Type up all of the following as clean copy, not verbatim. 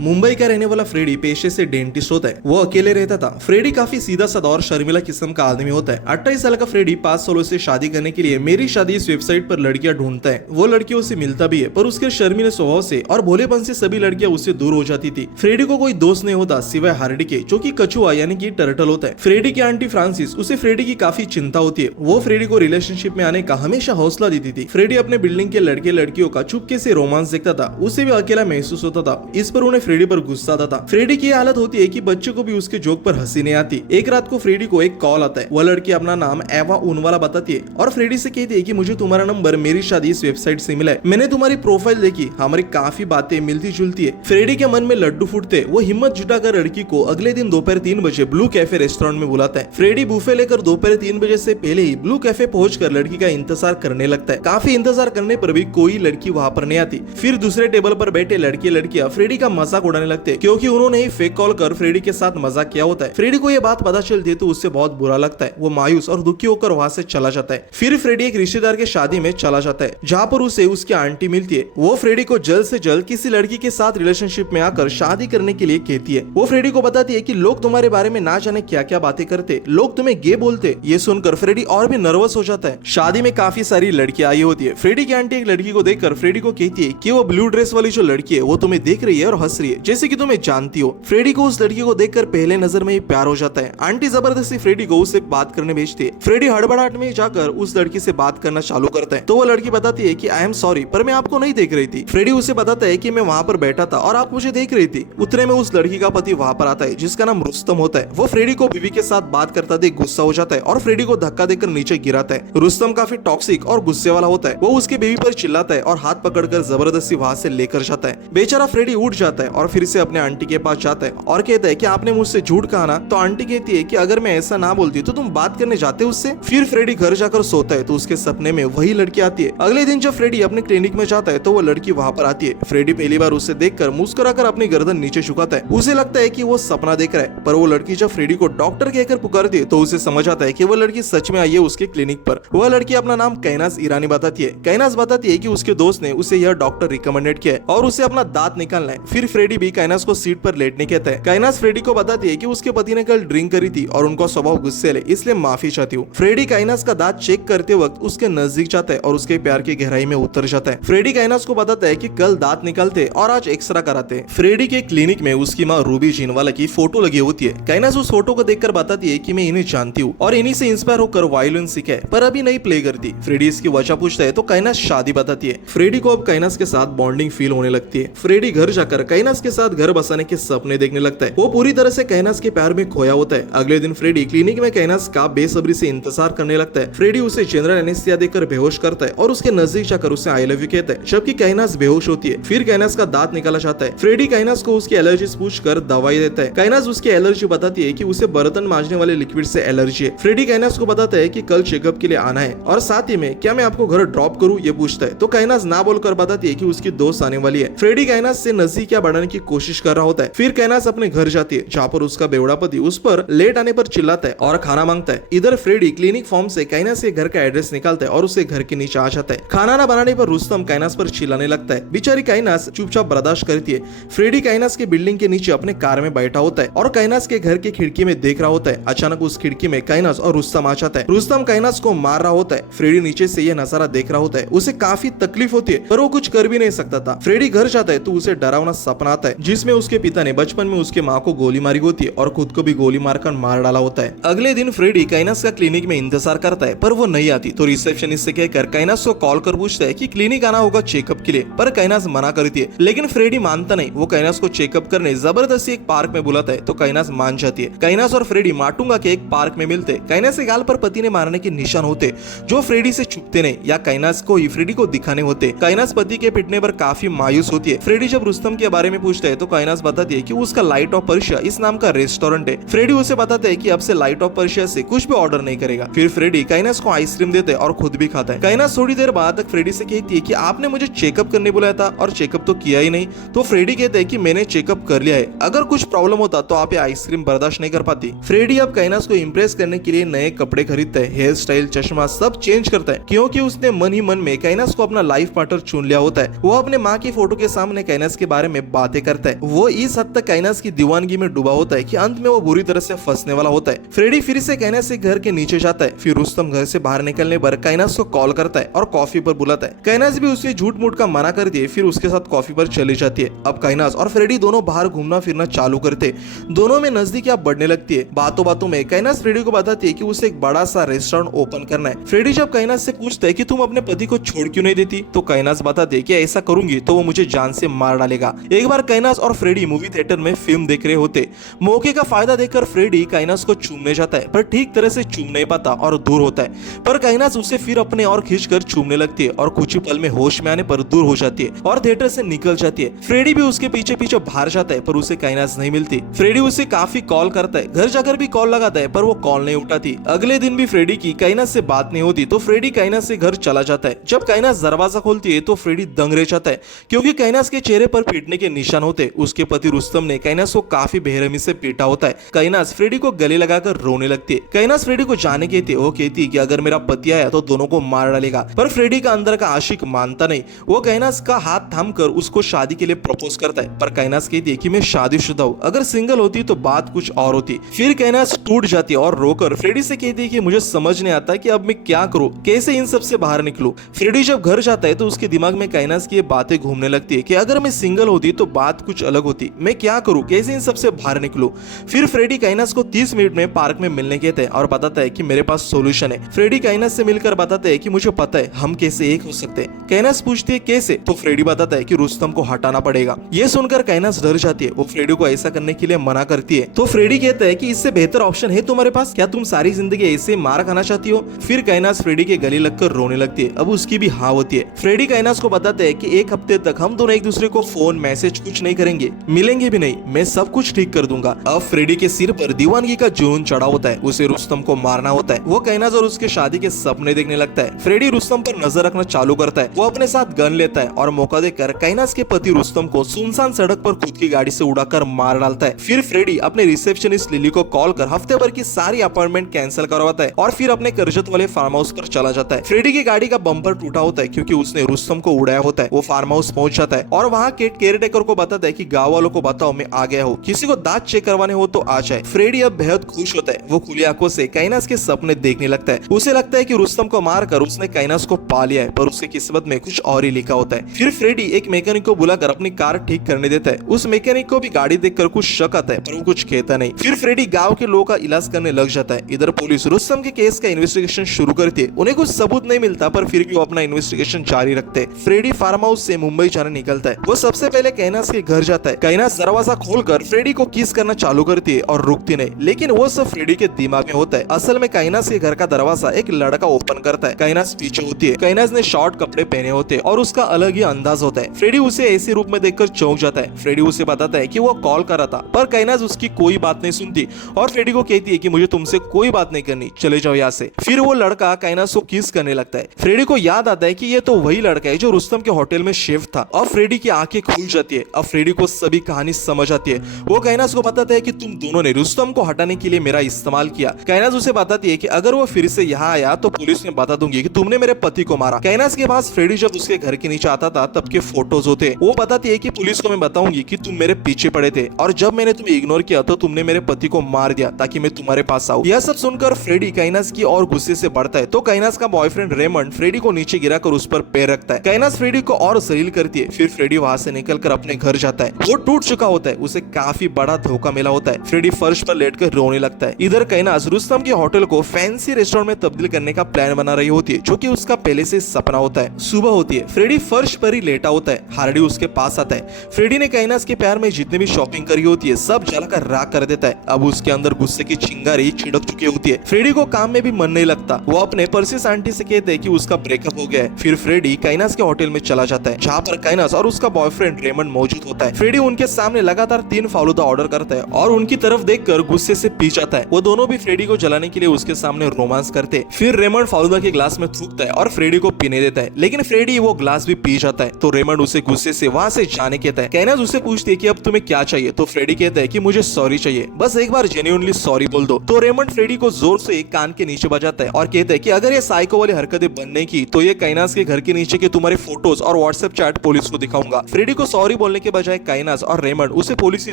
मुंबई का रहने वाला फ्रेडी पेशे से डेंटिस्ट होता है। वो अकेले रहता था। फ्रेडी काफी सीधा साधा और शर्मिला किस्म का आदमी होता है। 28 साल का फ्रेडी 5 सालों से शादी करने के लिए मेरी शादी इस वेबसाइट पर लड़कियां ढूंढता है। वो लड़कियों से मिलता भी है, पर उसके शर्मिले स्वभाव से और भोलेपन से सभी लड़कियां उससे दूर हो जाती थी। फ्रेडी को कोई दोस्त नहीं होता सिवाय हार्डी के, जो कि कछुआ यानी कि टर्टल होता है। फ्रेडी की आंटी फ्रांसिस, उसे फ्रेडी की काफी चिंता होती है। वो फ्रेडी को रिलेशनशिप में आने का हमेशा हौसला देती थी। फ्रेडी अपने बिल्डिंग के लड़के लड़कियों का चुपके से रोमांस देखता था। उसे भी अकेला महसूस होता था। इस पर उन्हें फ्रेडी पर गुस्सा आता था। फ्रेडी की हालत होती है कि बच्चों को भी उसके जोक पर हंसी नहीं आती। एक रात को फ्रेडी को एक कॉल आता है। वह लड़की अपना नाम एवा उनवाला बताती है और फ्रेडी से कहती है कि मुझे तुम्हारा नंबर मेरी शादी इस वेबसाइट से मिला है। मैंने तुम्हारी प्रोफाइल देखी, हमारी काफी बातें मिलती जुलती है। फ्रेडी के मन में लड्डू फूटते। वो हिम्मत जुटाकर लड़की को अगले दिन दोपहर 3 बजे ब्लू कैफे रेस्टोरेंट में बुलाता है। फ्रेडी बुफे लेकर दोपहर 3 बजे से पहले ही ब्लू कैफे पहुंचकर लड़की का इंतजार करने लगता है। काफी इंतजार करने पर भी कोई लड़की वहां पर नहीं आती। फिर दूसरे टेबल पर बैठे लड़के लड़कियां फ्रेडी का मजाक उड़ाने लगते हैं, क्योंकि उन्होंने ही फेक कॉल कर फ्रेडी के साथ मजाक किया होता है। फ्रेडी को यह बात पता चलती है तो उससे बहुत बुरा लगता है। वो मायूस और दुखी होकर वहां से चला जाता है। फिर फ्रेडी एक रिश्तेदार के शादी में चला जाता है, जहां पर उसे उसकी आंटी मिलती है। वो फ्रेडी को जल्द से जल्द किसी लड़की के साथ रिलेशनशिप में आकर शादी करने के लिए कहती है। वो फ्रेडी को बताती है कि लोग तुम्हारे बारे में ना जाने क्या क्या बातें करते, लोग तुम्हें गे बोलते। ये सुनकर फ्रेडी और भी नर्वस हो जाता है। शादी में काफी सारी लड़कियां आई होती है। फ्रेडी की आंटी एक लड़की को देखकर फ्रेडी को कहती है कि वो ब्लू ड्रेस वाली जो लड़की है वो तुम्हें देख रही है और हंस रही है, जैसे कि तुम्हें जानती हो। फ्रेडी को उस लड़की को देखकर पहले नजर में ही प्यार हो जाता है। आंटी जबरदस्ती फ्रेडी को उससे बात करने भेजती है। फ्रेडी हड़बड़ाहट में जाकर उस लड़की से बात करना चालू करता है, तो वो लड़की बताती है कि आई एम सॉरी, पर मैं आपको नहीं देख रही थी। फ्रेडी उसे बताता है कि मैं वहां पर बैठा था और आप मुझे देख रही थी। उतने में उस लड़की का पति वहां पर आता है, जिसका नाम रुस्तम होता है। वो फ्रेडी को बीवी के साथ बात करता देख गुस्सा हो जाता है और फ्रेडी को धक्का देकर नीचे गिराता है। रुस्तम काफी टॉक्सिक और गुस्से वाला होता है। वो उसके बीवी पर चिल्लाता है और हाथ पकड़कर जबरदस्ती वहां से लेकर जाता है। बेचारा फ्रेडी उठ जाता है और फिर से अपने आंटी के पास जाता है और कहता है कि आपने मुझसे झूठ कहा ना। तो आंटी कहती है कि अगर मैं ऐसा ना बोलती तो तुम बात करने जाते उससे। फिर फ्रेडी घर जाकर सोता है तो उसके सपने में वही लड़की आती है। अगले दिन जब फ्रेडी अपने क्लिनिक में जाता है तो वो लड़की वहां पर आती है। फ्रेडी पहली बार उसे देखकर मुस्कुराकर अपनी गर्दन नीचे झुकाता है। उसे लगता है कि वो सपना देख रहा है, पर वो लड़की जब फ्रेडी को डॉक्टर कहकर पुकारती है तो उसे समझ आता है कि वो लड़की सच में आई है उसके क्लिनिक पर। वह लड़की अपना नाम कैनास ईरानी बताती है। कैनास बताती है कि उसके दोस्त ने उसे यह डॉक्टर रिकमेंडेड किया है और उसे अपना दांत निकालना है। फिर फ्रेडी भी कैनास को सीट पर लेटने कहता है। कैनास फ्रेडी को बताती है कि उसके पति ने कल ड्रिंक करी थी और उनका स्वभाव गुस्से है, इसलिए माफी चाहती हूँ। फ्रेडी कैनास का दांत चेक करते वक्त उसके नजदीक जाता है और उसके प्यार की गहराई में उतर जाता है। फ्रेडी कैनास को बताता है कि कल दांत निकालते और आज एक्सरा कराते। फ्रेडी के क्लिनिक में उसकी माँ रूबी जिनवाला की फोटो लगी होती है। कैनास उस फोटो को देखकर बताती है कि मैं इन्हें जानती हूँ और इन्हीं से इंस्पायर होकर वायलिन सीखा है, पर अभी नहीं प्ले करती। फ्रेडी इसकी वजह पूछता है तो कैनास शादी बताती है। फ्रेडी को अब कैनास के साथ बॉन्डिंग फील होने लगती है। फ्रेडी घर जाकर कैनास के साथ घर बसाने के सपने देखने लगता है। वो पूरी तरह से कैनास के प्यार में खोया होता है। अगले दिन फ्रेडी क्लिनिक में कैनास का बेसब्री से इंतजार करने लगता है। फ्रेडी उसे जनरल एनेस्थीसिया देकर बेहोश करता है और उसके नजदीक जाकर उसे आई लव यू कहता है, जबकि कैनास बेहोश होती है। फिर कैनास का दांत निकाला जाता है। फ्रेडी कैनास को उसकी एलर्जीज पूछकर दवाई देता है। कैनास उसकी एलर्जी बताती है कि उसे बर्तन मांजने वाले लिक्विड से एलर्जी है। फ्रेडी कैनास को बताता है कि कल चेकअप के लिए आना है और साथ ही में क्या मैं आपको घर ड्रॉप करूं ये पूछता है, तो कैनास ना बोलकर बताती है कि उसकी दोस्त आने वाली है। फ्रेडी कैनास से नजदीकियां बढ़ाने की कोशिश कर रहा होता है। फिर कैनास अपने घर जाती है, जहाँ पर उसका बेवड़ा पति उस पर लेट आने पर चिल्लाता है और खाना मांगता है। इधर फ्रेडी क्लिनिक फॉर्म से कैनास के घर का एड्रेस निकालता है और उसे घर के नीचे आ जाता है। खाना न बनाने पर रुस्तम कैनास पर चिल्लाने लगता है। बेचारी कैनास चुपचाप बर्दाश्त करती है। फ्रेडी कैनास के बिल्डिंग के नीचे अपने कार में बैठा होता है और कैनास के घर की खिड़की में देख रहा होता है। अचानक उस खिड़की में कैनास और रुस्तम आ जाता है। रुस्तम कैनास को मार रहा होता है। फ्रेडी नीचे से यह नजारा देख रहा होता है। उसे काफी तकलीफ होती है, पर वो कुछ कर भी नहीं सकता था। फ्रेडी घर जाता है तो उसे डरावना सपना आता है, जिसमें उसके पिता ने बचपन में उसके माँ को गोली मारी होती है और खुद को भी गोली मारकर मार डाला होता है। अगले दिन फ्रेडी कैनास का क्लिनिक में इंतजार करता है, पर वो नहीं आती तो रिसेप्शनिस्ट से कहकर कैनास को कॉल कर पूछता है कि क्लिनिक आना होगा चेकअप के लिए, पर कैनास मना करती है। लेकिन फ्रेडी मानता नहीं। वो कैनास को चेकअप करने जबरदस्ती एक पार्क में बुलाता है तो कैनास मान जाती है। कैनास और फ्रेडी माटुंगा के एक पार्क में मिलते। कैनास के गाल पर पति ने मारने के निशान होते, जो फ्रेडी से छुपते नहीं या कैनास को ही फ्रेडी को दिखाने होते। कैनास पति के पिटने पर काफी मायूस होती है। फ्रेडी जब रुस्तम के बारे में पूछता है तो कैनास बताती है कि उसका लाइट ऑफ पर्शिया इस नाम का रेस्टोरेंट है। फ्रेडी उसे बताता है कि अब से लाइट ऑफ पर्शिया से कुछ भी ऑर्डर नहीं करेगा। फिर फ्रेडी कैनास को आइसक्रीम देते हैं और खुद भी खाता है। कैनास थोड़ी देर बाद तक फ्रेडी से कहती है कि आपने मुझे चेकअप करने बुलाया था और चेकअप तो किया ही नहीं। तो फ्रेडी कहते हैं कि मैंने चेकअप कर लिया है, अगर कुछ प्रॉब्लम होता तो आप ये आइसक्रीम बर्दाश्त नहीं कर पाती। फ्रेडी अब कैनास को इंप्रेस करने के लिए नए कपड़े खरीदता है, हेयर स्टाइल, चश्मा सब चेंज करता है, क्योंकि उसने मन ही मन में कैनास को अपना लाइफ पार्टनर चुन लिया होता है। वो अपने माँ की फोटो के सामने कैनास के बारे में बात बातें करता है। वो इस हद तक काइनास की दीवानगी में डूबा होता है कि अंत में वो बुरी तरह से फंसने वाला होता है। फ्रेडी फिर से काइनास के घर के नीचे जाता है। फिर रुस्तम घर से बाहर निकलने पर काइनास को कॉल करता है और कॉफी पर बुलाता है। काइनास भी उसे झूठ मूठ का मना कर दिए, फिर उसके साथ कॉफी पर चली जाती है। अब काइनास और फ्रेडी दोनों बाहर घूमना फिरना चालू करते। दोनों में नजदीकियां बढ़ने लगती है। बातों बातों में काइनास फ्रेडी को बताती है कि उसे एक बड़ा सा रेस्टोरेंट ओपन करना है। फ्रेडी जब काइनास से पूछता है कि तुम अपने पति को छोड़ क्यों नहीं देती, तो काइनास बताती है कि ऐसा करूंगी तो वो मुझे जान से मार डालेगा। एक बार काइनास और फ्रेडी मूवी थिएटर में फिल्म देख रहे होते। मौके का फायदा देखकर फ्रेडी काइनास को चूमने जाता है, पर ठीक तरह से चूम नहीं पाता और दूर होता है। पर काइनास उसे फिर अपने और खींचकर चूमने लगती है और कुछ ही पल में होश में आने पर दूर हो जाती है और थिएटर से निकल जाती है। फ्रेडी भी उसके पीछे पीछे बाहर जाता है, पर उसे काइनास नहीं मिलती। फ्रेडी उसे काफी कॉल करता है, घर जाकर भी कॉल लगाता है, पर वो कॉल नहीं उठाती। अगले दिन भी फ्रेडी की काइनास से बात नहीं होती, तो फ्रेडी काइनास से घर चला जाता है। जब काइनास दरवाजा खोलती है तो फ्रेडी दंग रह जाता है, क्योंकि काइनास के चेहरे पर पीटने के निशान होते। उसके पति रुस्तम ने काइनास को काफी बेरहमी से पीटा होता है। काइनास फ्रेडी को गले लगाकर रोने लगती है। काइनास फ्रेडी को जाने कहती है। वो कहती है कि अगर मेरा पति आया तो दोनों को मार डालेगा, पर फ्रेडी का अंदर का आशिक मानता नहीं। वो काइनास का हाथ थामकर उसको शादी के लिए प्रपोज करता है, पर काइनास कहती है कि मैं शादीशुदा हूँ, अगर सिंगल होती तो बात कुछ और होती। फिर काइनास टूट जाती है और रोकर फ्रेडी से कहती है कि मुझे समझ नहीं आता कि अब मैं क्या करूँ, कैसे इन सब से बाहर निकलूं। फ्रेडी जब घर जाता है तो उसके दिमाग में काइनास की ये बातें घूमने लगती है कि अगर मैं सिंगल होती तो बात कुछ अलग होती, मैं क्या करूं, कैसे इन सब से बाहर निकलूं। फिर फ्रेडी काइनास को 30 मिनट में पार्क में मिलने कहते हैं और बताता है कि मेरे पास सॉल्यूशन है। फ्रेडी काइनास से मिलकर बताता है कि मुझे पता है हम कैसे एक हो सकते हैं। काइनास पूछती है कैसे, तो फ्रेडी बताता है कि रुस्तम को हटाना पड़ेगा। ये सुनकर काइनास डर जाती है। वो फ्रेडी को ऐसा करने के लिए मना करती है, तो फ्रेडी कहता है कि इससे बेहतर ऑप्शन है तुम्हारे पास, क्या तुम सारी जिंदगी ऐसे मार खाना चाहती हो। फिर काइनास फ्रेडी के गले लगकर रोने लगती है। अब उसकी भी हाँ होती है। फ्रेडी काइनास को बताते हैं कि एक हफ्ते तक हम दोनों एक दूसरे को फोन मैसेज कुछ नहीं करेंगे, मिलेंगे भी नहीं, मैं सब कुछ ठीक कर दूंगा। अब फ्रेडी के सिर पर दीवानगी का जुनून चढ़ा होता है। उसे रुस्तम को मारना होता है। वो काइनास और उसके शादी के सपने देखने लगता है। फ्रेडी रुस्तम पर नजर रखना चालू करता है। वो अपने साथ गन लेता है और मौका देकर काइनास के पति रुस्तम को सुनसान सड़क पर खुद की गाड़ी से उड़ाकर मार डालता है। फिर फ्रेडी अपने रिसेप्शनिस्ट लिली को कॉल कर हफ्ते भर की सारी अपॉइंटमेंट कैंसिल करवाता है और फिर अपने करजत वाले फार्म हाउस पर चला जाता है। फ्रेडी की गाड़ी का बम्पर टूटा होता है क्योंकि उसने रुस्तम को उड़ाया होता है। वो फार्म हाउस पहुंच जाता है और वहाँ के केयरटेकर को बताता है कि गांव वालों को बताओ मैं आ गया हूँ, किसी को दांत चेक करवाने हो तो आ जाए। फ्रेडी अब बेहद खुश होता है। वो खुली आंखों से काइनास के सपने देखने लगता है। उसे लगता है कि रुस्तम को मारकर उसने काइनास को पा लिया है, पर उसकी किस्मत में कुछ और ही लिखा होता है। फिर फ्रेडी एक मैकेनिक को बुलाकर अपनी कार ठीक करने देता है। उस मैकेनिक को भी गाड़ी देखकर कुछ शक आता है, पर वो कुछ कहता नहीं। फिर फ्रेडी गांव के लोगों का इलाज करने लग जाता है। इधर पुलिस रुस्तम के केस का इन्वेस्टिगेशन शुरू करती है। उन्हें कुछ सबूत नहीं मिलता, पर फिर भी वो अपना इन्वेस्टिगेशन जारी रखते हैं। फ्रेडी फार्म हाउस से मुंबई जाने निकलता है। वो सबसे पहले काइनास के घर जाता है। काइनास दरवाजा खोलकर फ्रेडी को किस करना चालू करती है और रुकती नहीं, लेकिन वो सब फ्रेडी के दिमाग में होता है। असल में काइनास के घर का दरवाजा एक लड़का ओपन करता है। काइनास पीछे होती है। काइनास ने शॉर्ट कपड़े पहने होते हैं और उसका अलग ही अंदाज होता है। फ्रेडी उसे ऐसे रूप में देखकर चौंक जाता है। फ्रेडी उसे बताता है कि वो कॉल कर रहा था, पर काइनास उसकी कोई बात नहीं सुनती और फ्रेडी को कहती है कि मुझे तुमसे कोई बात नहीं करनी, चले जाओ यहाँ से। फिर वो लड़का काइनास को किस करने लगता है। फ्रेडी को याद आता है कि ये तो वही लड़का है जो रुस्तम के होटल में शेफ था। और फ्रेडी की आंखें खुल जाती है। अब फ्रेडी को सभी कहानी समझ आती है। वो काइनास को बताता है कि तुम दोनों ने रुस्तम को हटाने के लिए मेरा इस्तेमाल किया। काइनास उसे बताती है कि अगर वो फिर से यहाँ आया तो पुलिस में बता दूंगी कि तुमने मेरे पति को मारा। काइनास के पास फ्रेडी जब उसके घर के नीचे आता था तब के फोटोज होते। वो बताती है कि पुलिस को मैं बताऊंगी कि तुम मेरे पीछे पड़े थे और जब मैंने तुम्हें इग्नोर किया तो तुमने मेरे पति को मार दिया ताकि मैं तुम्हारे पास आऊं। यह सब सुनकर फ्रेडी काइनास की और गुस्से से बढ़ता है, तो काइनास का बॉयफ्रेंड रेमंड फ्रेडी को नीचे गिराकर उस पर पैर रखता है। काइनास फ्रेडी को और जलील करती है। फिर फ्रेडी वहां से निकलकर अपने घर जाता है। वो टूट चुका होता है। उसे काफी बड़ा धोखा मिला होता है। फ्रेडी फर्श पर लेटकर रोने लगता है। इधर काइनास रुस्तम के होटल को फैंसी रेस्टोरेंट में तब्दील करने का प्लान बना रही होती है, जो कि उसका पहले से सपना होता है। सुबह होती है। फ्रेडी फर्श पर ही लेटा होता है। हार्डी उसके पास आता है। फ्रेडी ने काइनास के प्यार में जितने भी शॉपिंग करी होती है सब जलाकर राख कर देता है। अब उसके अंदर गुस्से की चिंगारी छिड़क चुकी होती है। फ्रेडी को काम में भी मन नहीं लगता। वो अपने पर्सिस आंटी से कहते हैं कि उसका ब्रेकअप हो गया है। फिर फ्रेडी काइनास के होटल में चला जाता है, जहाँ पर काइनास और उसका बॉयफ्रेंड रेमंड मौजूद होता है। फ्रेडी उनके सामने लगातार 3 फालूदा ऑर्डर करता है और उनकी तरफ देखकर गुस्से से पी जाता है। वो दोनों भी फ्रेडी को जलाने के लिए उसके सामने रोमांस करते। फिर रेमंड फालूदा के ग्लास में थूकता है और फ्रेडी को पीने देता है, लेकिन फ्रेडी वो ग्लास भी पी जाता है। तो रेमंड उसे गुस्से से वहां से जाने कहता है। काइनास उसे पूछती है कि अब तुम्हें क्या चाहिए, तो फ्रेडी कहता है कि मुझे सॉरी चाहिए, बस एक बार जेन्युइनली सॉरी बोल दो। तो रेमंड फ्रेडी को जोर से एक कान के नीचे बजाता है और कहता है कि अगर ये साइको वाली हरकतें बनने की तो ये काइनास के घर के नीचे के तुम्हारे फोटोज और व्हाट्सएप चैट पुलिस को दिखाऊंगा। फ्रेडी को सॉरी बोलने बोलने के बजाय काइनास और रेमंड उसे पुलिस की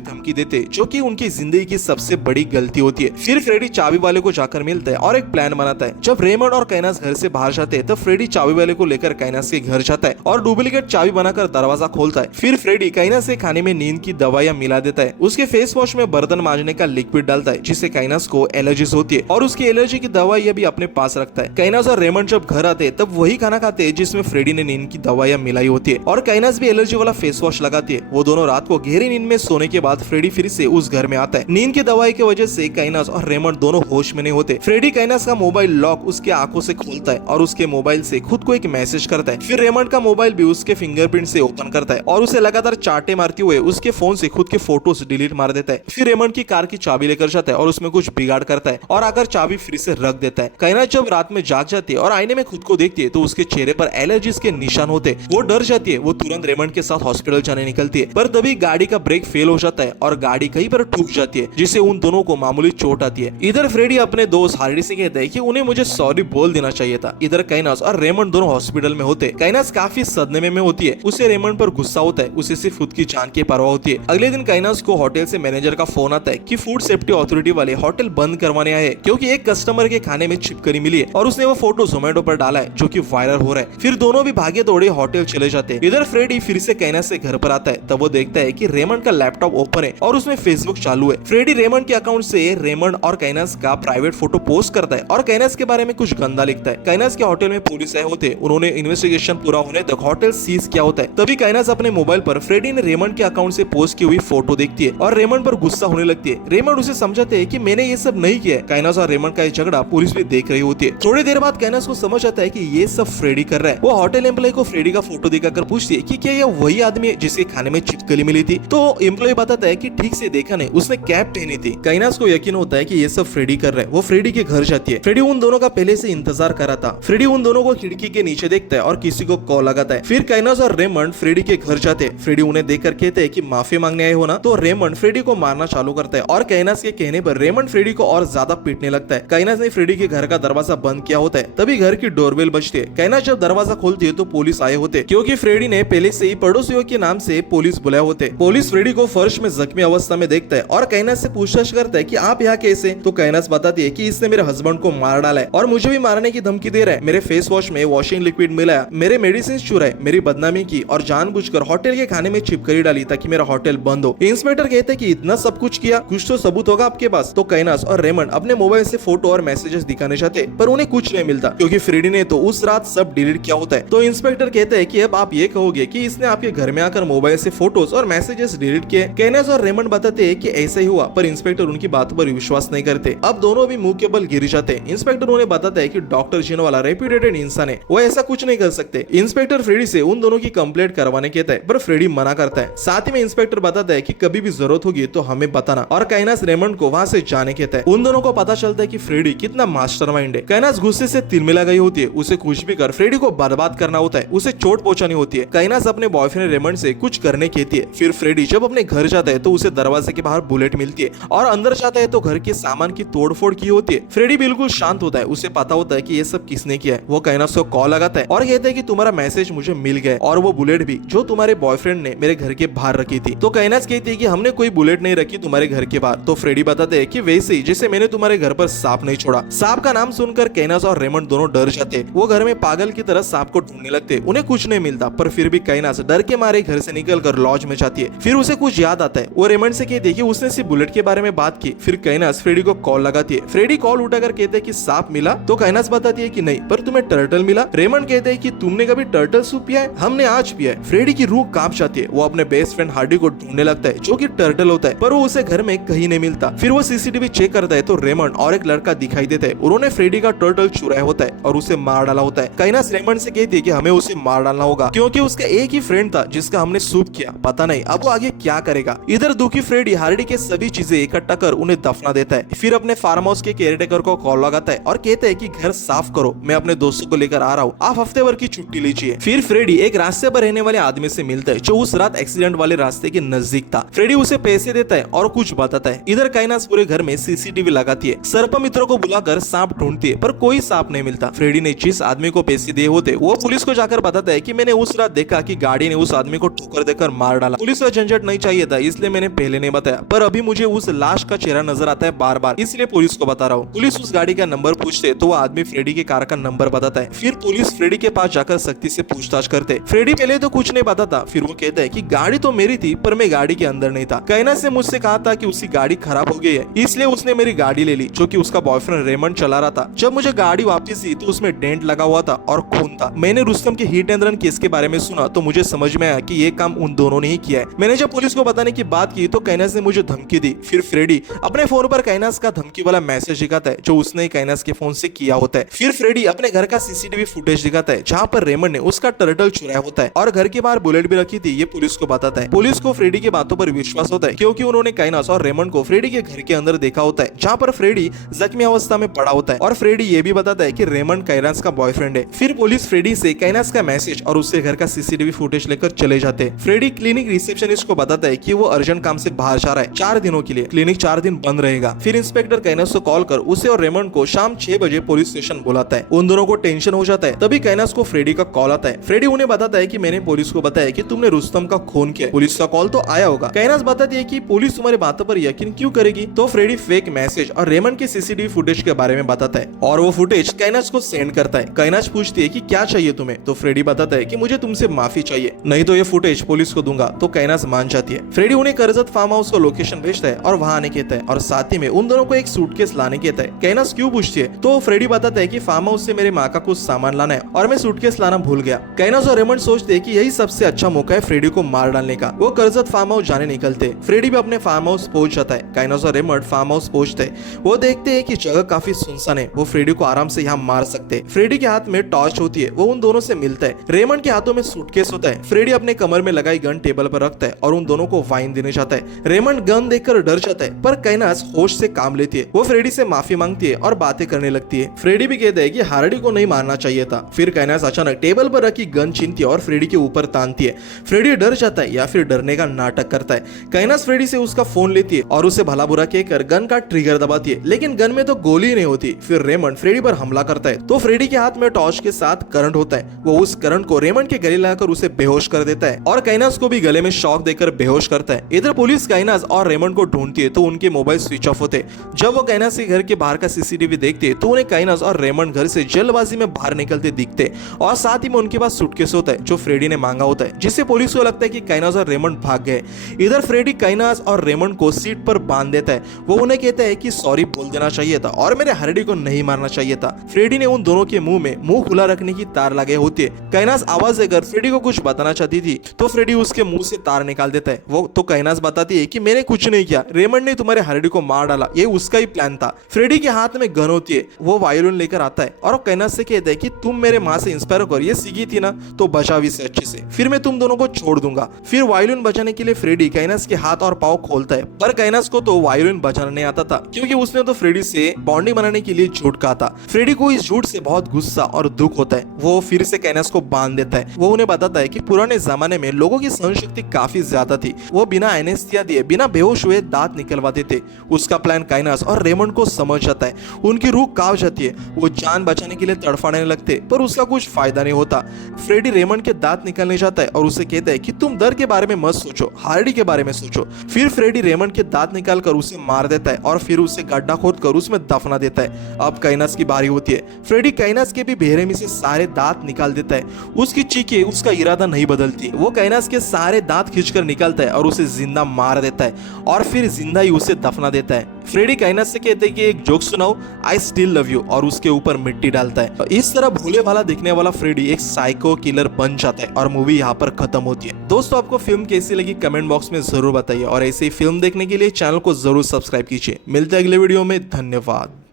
धमकी देते, जो कि उनकी जिंदगी की सबसे बड़ी गलती होती है। फिर फ्रेडी चाबी वाले को जाकर मिलता है और एक प्लान बनाता है। जब रेमंड और काइनास घर से बाहर जाते हैं, तब फ्रेडी चाबी वाले को लेकर काइनास के घर जाता है और डुप्लीकेट चाबी बनाकर दरवाजा खोलता है। फिर फ्रेडी काइनास के खाने में नींद की दवाइयां मिला देता है, उसके फेस वॉश में बर्तन मांजने का लिक्विड डालता है, जिससे काइनास को एलर्जीज होती है और उसकी एलर्जी की दवाइयां भी अपने पास रखता है। काइनास और रेमंड जब घर आते हैं, तब वही खाना खाते हैं जिसमें फ्रेडी ने नींद की दवाइयां मिलाई होती है और काइनास भी एलर्जी वाला फेस वॉश लगाती है। वो दोनों रात को गहरी नींद में सोने के बाद फ्रेडी फिर से उस घर में आता है। नींद की दवाई की वजह से काइनास और रेमंड दोनों होश में नहीं होते। फ्रेडी काइनास का मोबाइल लॉक उसके आंखों से खोलता है और उसके मोबाइल से खुद को एक मैसेज करता है। फिर रेमंड का मोबाइल भी उसके फिंगरप्रिंट से ओपन करता है और उसे लगातार चाटे मारते हुए उसके फोन से खुद के फोटोज डिलीट मार देता है। फिर रेमंड की कार की चाबी लेकर जाता है और उसमें कुछ बिगाड़ करता है और आकर चाबी फिर से रख देता है। काइनास जब रात में जाग जाती है और आईने में खुद को देखती है, तो उसके चेहरे पर एलर्जीज के निशान होते। वो डर जाती है। वो तुरंत रेमंड के साथ हॉस्पिटल जाने निकलती है, पर तभी गाड़ी का ब्रेक फेल हो जाता है और गाड़ी कहीं पर ठुक जाती है, जिससे उन दोनों को मामूली चोट आती है। इधर फ्रेडी अपने दोस्त हार्डी से कहता है कि उन्हें मुझे सॉरी बोल देना चाहिए था। इधर काइनास और रेमंड दोनों हॉस्पिटल में होते। काइनास काफी सदमे में होती है। उसे रेमंड पर गुस्सा होता है। उसे सिर्फ खुद की जान की परवाह होती है। अगले दिन काइनास को होटल से मैनेजर का फोन आता है कि फूड सेफ्टी अथॉरिटी वाले होटल बंद करवाने आए हैं, क्योंकि एक कस्टमर के खाने में छिपकली मिली है और उसने वो फोटो जोमेटो पर डाला है, जो कि वायरल हो रहा है। फिर दोनों भी भागे दौड़े होटल चले जाते हैं। इधर फ्रेडी फिर से काइनास से घर पर आता है। तब वो देखता है कि रेमंड का लैपटॉप ओपन है और उसमें फेसबुक चालू है। फ्रेडी रेमंड के अकाउंट से रेमंड और काइनास का प्राइवेट फोटो पोस्ट करता है और काइनास के बारे में कुछ गंदा लिखता है। काइनास के होटल में पुलिस आए होते। उन्होंने इन्वेस्टिगेशन पूरा होने तक होटल सीज किया होता है। तभी काइनास अपने मोबाइल पर फ्रेडी ने रेमंड के अकाउंट से पोस्ट की हुई फोटो देखती है और रेमंड पर गुस्सा होने लगती है। रेमंड उसे समझाते हैं कि मैंने ये सब नहीं किया है। काइनास और रेमंड का ये झगड़ा पुलिस भी देख रही होती है। थोड़ी देर बाद काइनास को समझ आता है कि ये सब फ्रेडी कर रहा है। वो होटल एम्प्लॉय को फ्रेडी का फोटो दिखाकर पूछती है कि क्या ये वही आदमी है जिसके खाने में छिपकली मिली थी। तो एम्प्लॉय बताता है कि ठीक से देखा नहीं, उसने कैप पहनी थी। काइनास को यकीन होता है कि ये सब फ्रेडी कर रहा है। वो फ्रेडी के घर जाती है। फ्रेडी उन दोनों का पहले से इंतजार कर रहा था। फ्रेडी उन दोनों को खिड़की के नीचे देखता है और किसी को कॉल लगाता है। फिर काइनास और रेमंड फ्रेडी के घर जाते हैं। फ्रेडी उन्हें देखकर कहते हैं कि माफी मांगने आए हो ना। तो रेमंड फ्रेडी को मारना चालू करता है और काइनास के कहने पर रेमंड फ्रेडी को और ज्यादा पीटने लगता है। काइनास ने फ्रेडी के घर का दरवाजा बंद किया होता है। तभी घर की डोरबेल बजती है। काइनास जब दरवाजा खोलती है तो पुलिस आए होते, क्योंकि फ्रेडी ने पहले से ही पड़ोसियों के नाम से पुलिस बुलाए होते। पुलिस फ्रेडी को फर्श में जख्मी अवस्था में देखता है और काइनास से पूछताछ करता है कि आप यहाँ कैसे। तो काइनास बताती है कि इसने मेरे हस्बैंड को मार डाला है और मुझे भी मारने की धमकी दे रहा है। मेरे फेस वॉश में वॉशिंग लिक्विड मिलाया, मेरे मेडिसिन चुराए, मेरी बदनामी की और जानबूझकर होटल के खाने में छिपकली डाली ताकि मेरा होटल बंद हो। इंस्पेक्टर कहते हैं कि इतना सब कुछ किया, कुछ तो सबूत होगा आपके पास। तो काइनास और रेमंड अपने मोबाइल से फोटो और मैसेजेस दिखाने चाहते, पर उन्हें कुछ नहीं मिलता, क्योंकि फ्रेडी ने तो उस रात सब डिलीट किया होता है। तो इंस्पेक्टर कहते हैं कि अब आप ये कहोगे कि इसने आपके घर में आकर मोबाइल से फोटोज और मैसेजेस डिलीट किए। काइनास और रेमंड बताते हैं कि ऐसा ही हुआ, पर इंस्पेक्टर उनकी बात पर विश्वास नहीं करते। अब दोनों भी मुंह के बल गिर जाते हैं। इंस्पेक्टर उन्हें बताता है कि डॉक्टर जिनवाला रेप्यूटेड इंसान है, वो ऐसा कुछ नहीं कर सकते। इंस्पेक्टर फ्रेडी से उन दोनों की कंप्लेंट करवाने कहता है, पर फ्रेडी मना करता है। साथ ही में इंस्पेक्टर बताता है कि कभी भी जरूरत होगी तो हमें बताना, और काइनास रेमंड को वहां से जाने कहता है। उन दोनों को पता चलता है कि फ्रेडी कितना मास्टरमाइंड है। काइनास गुस्से से तिलमिला गई होती है। उसे कुछ भी कर फ्रेडी को बर्बाद करना होता है, उसे चोट पहुंचानी होती है। काइनास अपने बॉयफ्रेंड रेमंड से कुछ करने कहती है। फिर फ्रेडी जब अपने घर जाता है तो उसे दरवाजे के बाहर बुलेट मिलती है और अंदर जाता है तो घर के सामान की तोड़फोड़ की होती है। फ्रेडी बिल्कुल शांत होता है। उसे पता होता है कि ये सब किसने किया है। वो काइनास को कॉल लगाता है और कहता है कि तुम्हारा मैसेज मुझे मिल गया और वो बुलेट भी जो तुम्हारे बॉयफ्रेंड ने मेरे घर के बाहर रखी थी। तो काइनास कहती है कि हमने कोई बुलेट नहीं रखी तुम्हारे घर के बाहर। तो फ्रेडी बताते हैं कि वैसे ही जैसे मैंने तुम्हारे घर पर सांप नहीं छोड़ा। सांप का नाम सुनकर काइनास और रेमंड दोनों डर जाते हैं। वो घर में पागल की तरह सांप को ढूंढने लगते। उन्हें कुछ नहीं मिलता, पर फिर भी काइनास डर के मारे घर से निकलकर लॉज में जाती है। फिर उसे कुछ याद आता है। वो रेमंड से कहती है कि उसने सिर्फ बुलेट के बारे में बात की। फिर काइनास फ्रेडी को कॉल लगाती है। फ्रेडी कॉल उठाकर कहते हैं कि सांप मिला। तो काइनास बताती है कि नहीं, पर तुम्हें टर्टल मिला। रेमंड कहते हैं कि तुमने कभी टर्टल सूप पिया है? हमने आज पिया है। फ्रेडी की रूह कांप जाती है। वो अपने बेस्ट फ्रेंड हार्डी को ढूंढने लगता है, जो कि टर्टल होता है, पर वो उसे घर में कहीं नहीं मिलता। फिर वो सीसीटीवी चेक करता है तो रेमंड और एक लड़का दिखाई देता है। उन्होंने फ्रेडी का टर्टल चुराया होता है और उसे मार डाला होता है। काइनास रेमंड से कहती है कि हमें उसे मार डालना होगा, क्योंकि उसका एक ही फ्रेंड था जिसका हमने सूप किया। पता नहीं अब वो आगे क्या करेगा। इधर दुखी फ्रेडी हार्डी के सभी चीजें इकट्ठा कर उन्हें दफना देता है। फिर अपने फार्म हाउस के केयरटेकर को कॉल लगाता है और कहता है कि घर साफ करो, मैं अपने दोस्तों को लेकर आ रहा हूँ, आप हफ्ते भर की छुट्टी लीजिए। फिर फ्रेडी एक रास्ते पर रहने वाले आदमी से मिलता है जो उस रात एक्सीडेंट वाले रास्ते के नजदीक था। फ्रेडी उसे पैसे देता है और कुछ बताता है। इधर काइनास पूरे घर में सीसीटीवी लगाती है। सर्प मित्रों को बुलाकर सांप ढूंढती है, पर कोई सांप नहीं मिलता। फ्रेडी ने जिस आदमी को पैसे दिए होते वो पुलिस को जाकर बताता है कि मैंने उस रात देखा कि गाड़ी ने उस आदमी को ठोकर देकर मार डाला। पुलिस को झंझट नहीं चाहिए था, इसलिए मैंने पहले नहीं बताया, पर अभी मुझे उस लाश का चेहरा नजर आता है बार बार, इसलिए पुलिस को बता रहा हूँ। पुलिस उस गाड़ी का नंबर पूछते तो वो आदमी फ्रेडी के कार का नंबर बताता है। फिर पुलिस फ्रेडी के पास जाकर सख्ती से पूछताछ करते। फ्रेडी पहले तो कुछ नहीं बताता, फिर वो कहता है कि गाड़ी तो मेरी थी पर मैं गाड़ी के अंदर नहीं था। काइनास ने मुझसे कहा था कि उसकी गाड़ी खराब हो गई है, इसलिए उसने मेरी गाड़ी ले ली जो कि उसका बॉयफ्रेंड रेमंड चला रहा था। जब मुझे गाड़ी वापस दी तो उसमें डेंट लगा हुआ था और खून था। मैंने रुस्तम के हिट एंड रन केस के बारे में सुना तो मुझे समझ में आया कि ये काम उन दोनों ने ही किया है। मैंने जब पुलिस को बताने की बात की तो काइनास ने मुझे धमकी दी। फिर फ्रेडी अपने फोन पर काइनास का धमकी वाला मैसेज दिखाता है जो उसने काइनास के फोन से किया होता है। फिर फ्रेडी अपने घर का सीसीटीवी फुटेज दिखाता है जहाँ पर रेमंड ने उसका टर्टल चुराया होता है और घर के बाहर बुलेट भी रखी थी। ये पुलिस को बताता है। पुलिस को फ्रेडी की बातों पर विश्वास होता है क्योंकि उन्होंने काइनास और रेमंड को फ्रेडी के घर के अंदर देखा होता है जहाँ पर फ्रेडी जख्मी अवस्था में पड़ा होता है और फ्रेडी ये भी बताता है कि रेमंड काइनास का बॉयफ्रेंड है। फिर पुलिस फ्रेडी से काइनास का मैसेज और उसके घर का सीसीटीवी फुटेज लेकर चले जाते हैं। फ्रेडी क्लिनिक रिसेप्शनिस्ट को बताता है कि वो अर्जेंट काम से बाहर जा रहा है 4 दिनों के लिए, क्लिनिक 4 दिन बंद रहेगा। फिर इंस्पेक्टर काइनास को कॉल कर उसे और रेमंड को शाम 6 बजे पुलिस स्टेशन बुलाता है। उन दोनों को टेंशन हो जाता है। तभी काइनास को फ्रेडी का कॉल आता है। फ्रेडी उन्हें बताता है कि मैंने पुलिस को बताया कि तुमने रुस्तम का खून किया। पुलिस का कॉल तो आया होगा। काइनास बताती है कि पुलिस तुम्हारी बातों पर यकीन क्यों करेगी। तो फ्रेडी फेक मैसेज और रेमंड के सीसीटीवी फुटेज के बारे में बताता है और वो फुटेज काइनास को सेंड करता है। काइनास पूछती है कि क्या चाहिए तुम्हें, तो फ्रेडी बताता है कि मुझे तुमसे माफी चाहिए, नहीं तो ये फुटेज पुलिस को दूंगा। तो काइनास मान जाती है। फ्रेडी उन्हें करजत फार्म हाउस को लोकेशन भेजता है और वहां आने कहता है और साथ ही में उन दोनों को एक सूटकेस लाने कहता है। काइनास क्यों पूछती है तो फ्रेडी बताता है कि फार्म हाउस से मेरे माँ का कुछ सामान लाना है और मैं सूटकेस लाना भूल गया। काइनास और रेमंड सोचते हैं कि यही सबसे अच्छा मौका है फ्रेडी को मार डालने का। वो करजत फार्म हाउस जाने निकलते। फ्रेडी भी अपने फार्म हाउस पहुंच जाता है। काइनास और रेमंड फार्म हाउस पहुंचते। वो देखते हैं कि जगह काफी सुनसान है, वो फ्रेडी को आराम से यहाँ मार सकते हैं। फ्रेडी के हाथ में टॉर्च होती है, वो उन दोनों से मिलता है। रेमंड के हाथों में सूटकेस होता है। फ्रेडी अपने कमर में लगाई गन टेबल पर रखता है और उन दोनों को वाइन देने जाता है। रेमंड गन देखकर डर जाता है पर काइनास होश से काम लेती है। वो फ्रेडी से माफी मांगती है और बातें करने लगती है। फ्रेडी भी कहता है कि हार्डी को नहीं मारना चाहिए था। फिर काइनास अचानक टेबल पर रखी गन छीनती है और फ्रेडी के ऊपर तानती है। फ्रेडी डर जाता है या फिर डरने का नाटक करता है। काइनास फ्रेडी से उसका फोन लेती है और उसे भला बुरा कहकर गन का ट्रिगर दबाती है, लेकिन गन में तो गोली नहीं होती। फिर रेमंड फ्रेडी पर हमला करता है तो फ्रेडी के हाथ में टॉर्च के साथ करंट होता है। वो उस करंट को रेमंड के गले लगाकर उसे बेहोश कर देता है और काइनास को भी गले में शॉक देकर बेहोश करता है। इधर पुलिस काइनास और रेमंड को ढूंढती है तो उनके मोबाइल स्विच ऑफ होते। जब वो काइनास के घर के बाहर का सीसीटीवी देखते तो उन्हें काइनास और रेमंड घर से जल्दबाजी में बाहर निकलते दिखते और साथ ही में उनके पास सूटकेस होता है जो फ्रेडी ने मांगा होता है, जिससे पुलिस को लगता है कि काइनास और रेमंड भाग गए। इधर फ्रेडी काइनास और रेमंड को सीट पर बांध देता है। वो उन्हें कहता है कि सॉरी बोल देना चाहिए था और मेरे हार्डी को नहीं मारना चाहिए था। फ्रेडी ने उन दोनों के मुंह में मुंह खुला रखने की तार लगे होती है। काइनास आवाज देकर फ्रेडी को कुछ बताना चाहती थी तो फ्रेडी उसके मुंह से तार निकाल देता है। वो तो काइनास बताती है कि मैंने कुछ नहीं किया, रेमंड ने तुम्हारे हार्डी को मार डाला, ये उसका ही प्लान था। फ्रेडी के हाथ में गन होती है। वो वायलिन लेकर आता है और काइनास से कहता है कि तुम मेरे माँ से इंस्पायर होकर ये सीखी थी ना, तो बचावी से अच्छे से, फिर मैं तुम दोनों को छोड़ दूंगा। फिर वायलिन बजाने के लिए फ्रेडी काइनास के हाथ और पाँव खोलता है, पर काइनास को तो वायलिन बजाना नहीं आता था क्योंकि उसने तो फ्रेडी से बॉन्डिंग बनाने के लिए झूठ कहा था। फ्रेडी को इस झूठ से बहुत गुस्सा और दुख होता है। वो फिर से काइनास को बांध देता है। वो उन्हें बताता है कि पुराने जमाने में लोगों की सहन शक्ति काफी ज्यादा थी। वो बिना एनेस्थीसिया दिए बिना बेहोश हुए दांत निकलवाते थे। उसका प्लान काइनास और रेमंड को समझ जाता है। उनकी रूह कांप जाती है। वो जान बचाने के लिए तड़फाने लगते पर उसका कुछ फायदा नहीं होता। फ्रेडी रेमंड के दांत निकालने जाता है और उसे कहता है कि तुम दर्द के बारे में मत सोचो, हार्डी के बारे में सोचो। फिर फ्रेडी रेमंड के दांत निकालकर उसे मार देता है और फिर उसे गड्ढा खोदकर उसमें दफना देता है। अब काइनास की बारी होती है। फ्रेडी काइनास के भी बेरहमी से सारे दांत निकाल देता है। उसकी चीखें उसका इरादा नहीं बदलती। वो काइनास के सारे दांत खींचकर निकालता है और उसे जिंदा मार देता है और फिर जिंदा ही उसे दफना देता है। फ्रेडी काइनास से कहते हैं कि एक जोक सुनाओ, आई स्टिल लव यू, और उसके ऊपर मिट्टी डालता है। इस तरह भोले वाला दिखने वाला फ्रेडी एक साइको किलर बन जाता है और मूवी यहाँ पर खत्म होती है। दोस्तों, आपको फिल्म कैसी लगी कमेंट बॉक्स में जरूर बताइए और ऐसे ही फिल्म देखने के लिए चैनल को जरूर सब्सक्राइब कीजिए। मिलते हैं अगले वीडियो में। धन्यवाद।